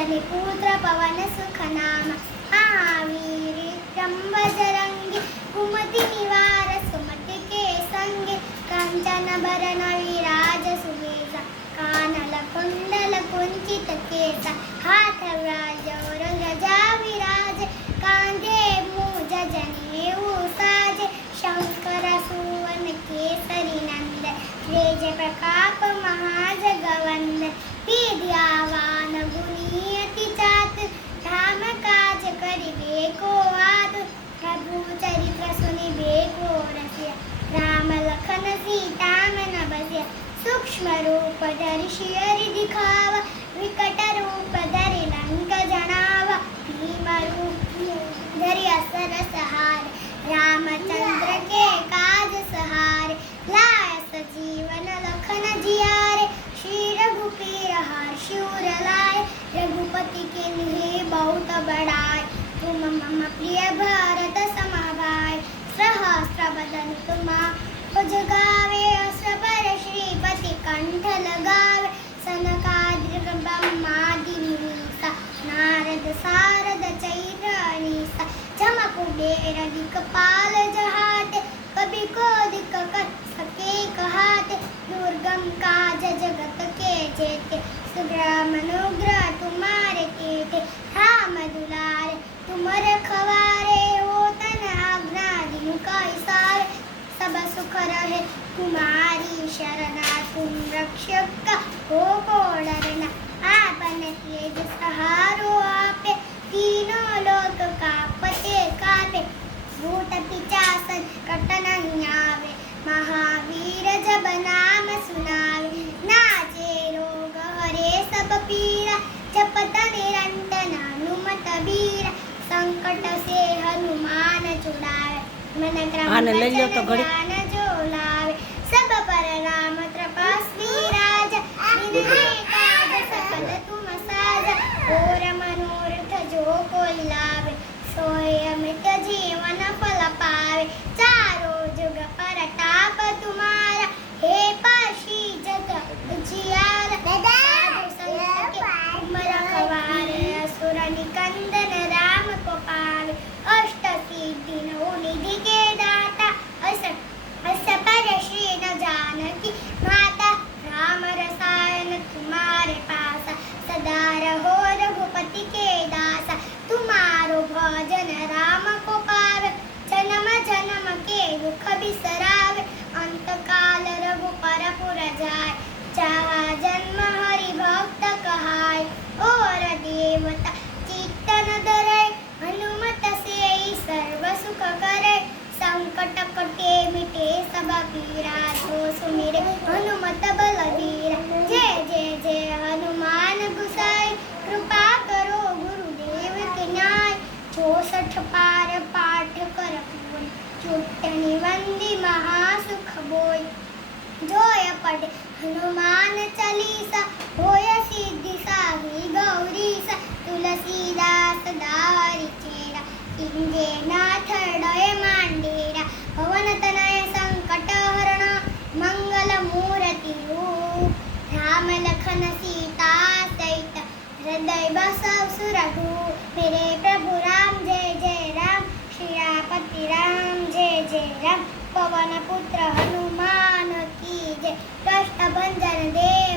अंजनी पुत्र पवन सुख नाम महावीर विक्रम बजरंगी कुमति निवार सुमति के संगे कंचन बरन विराज सुबेसा कानन कुंडल कुंचित केसा हाथ व्याजोर गजा विराज कांधे मूज जनेऊ साजे शंकर सुवन केसरी नंद तेज प्रताप महाजगवंद विद्यावान गुणीयति चातुर धाम काज करिबे को आतुर प्रभु चरित्र सुनिबे को रसिया राम लखन सीता मन बसिया सूक्ष्म रूप धरि सियरि दिखावा विकट रूप धरि लंक जनावा भीम रूप धरि असुर सहार रामचंद्र के काज सहारे लाय सजीवन लखन जियारे श्री रघुपीर हर्षूर लाए रघुपति के लिए बहुत बड़ाई तुम मम प्रिय भरत समभाई सहस्र बदन तुम भुजगावे अश्वर श्रीपति कंठ लगावे सनकादिक ब्रह्मादि मुनीसा नारद सारद चैत्र अनीसा जम कुबेर दिक्पाल जहाते कभी कोदिक कर सके कहाते दुर्गम काज जगत के जेते सुग्राम अनुग्रह तुम्हारे केते राम दुलारे तुम रखवारे हो तन आज्ञा दिन का इसारे सब सुख रहे कुमारी शरणा तुम रक्षक हो को डरना आपन तेज सहारो आपे तीनों लोक कापते कापे भूत पिचासन कट नहीं आवे महावीर जब नाम सुनावे नाचे रोग हरे सब पीरा जपत निरंतर हनुमत बीरा संकट से हनुमान छुड़ावे मन क्रम ज्ञान जो लावे सब पर राम तपस्वी राजा विनय काज सकल तुम साजा और मनोरथ जो कोई लावे सोय अमित जीवन फल पावे चारों जुग पर ताप तुम्हारा हे पाशी जग उजियारा साधु संत के तुम रखवारे असुर निकंदन राम को पावे अष्ट सिद्धि नौ निधि के दाता अस पर श्री न जानकी माता राम रसायन तुम्हारे पास सदा रहो रघुपति के दासा तुम्हारो भजन राम को पावे जन्म जन्म के दुख बिसरावे अंत काल रघुपर पुर जाय चाहा जन्म हरि भक्त कहाय और देवता चित्तन धरे हनुमत से सर्व सुख करे संकट कटे मिटे सब पीरा जो सुमिरे हनुमत बलबीरा जय जय जय हनुमान गुसाई कृपा करो गुरुदेव के न्याय 64 पार पाठ कर पूर्ण चुट्टनी वंदी महासुख बोय जोय पढ़े हनुमान चालीसा होय सिद्धि साही गौरीसा तुलसीदास दारी चेरा इंजे नाथ हृदय मांडेरा पवन तनय संकट हरण मंगल मूर्ति रूप राम लखन सीता सहित हृदय बसव सुरभूप मेरे प्रभु राम जय जय राम श्रीपति राम जय जय राम पवन पुत्र हनुमान की जय कष्ट भंजन देव